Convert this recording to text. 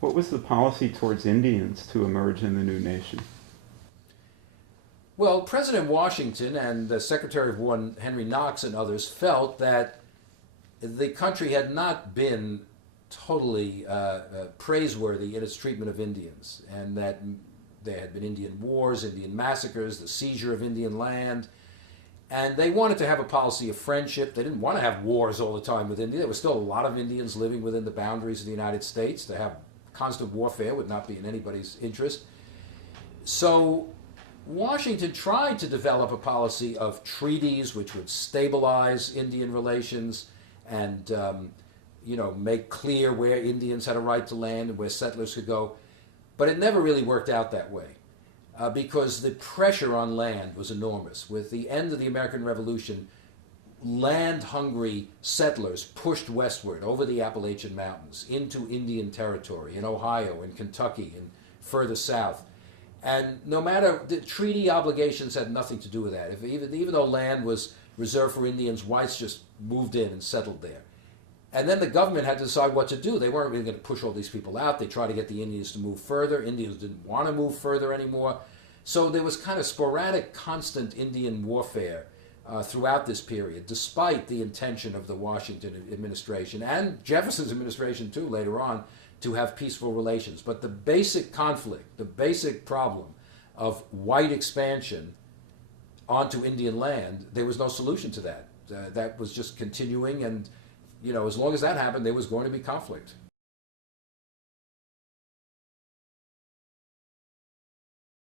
What was the policy towards Indians to emerge in the new nation? Well, President Washington and Secretary of War Henry Knox and others felt that the country had not been totally praiseworthy in its treatment of Indians, and that there had been Indian wars, Indian massacres, the seizure of Indian land, and they wanted to have a policy of friendship. They didn't want to have wars all the time with India. There were still a lot of Indians living within the boundaries of the United States. To have constant warfare would not be in anybody's interest. So Washington tried to develop a policy of treaties which would stabilize Indian relations and make clear where Indians had a right to land and where settlers could go. But it never really worked out that way because the pressure on land was enormous. With the end of the American Revolution, land-hungry settlers pushed westward over the Appalachian Mountains into Indian territory in Ohio and Kentucky and further south. And no matter, the treaty obligations had nothing to do with that. Even though land was reserved for Indians, whites just moved in and settled there. And then the government had to decide what to do. They weren't really going to push all these people out. They tried to get the Indians to move further. Indians didn't want to move further anymore. So there was kind of sporadic, constant Indian warfare throughout this period, despite the intention of the Washington administration and Jefferson's administration too later on to have peaceful relations. But the basic conflict, the basic problem of white expansion onto Indian land, there was no solution to that. That was just continuing, and as long as that happened, there was going to be conflict.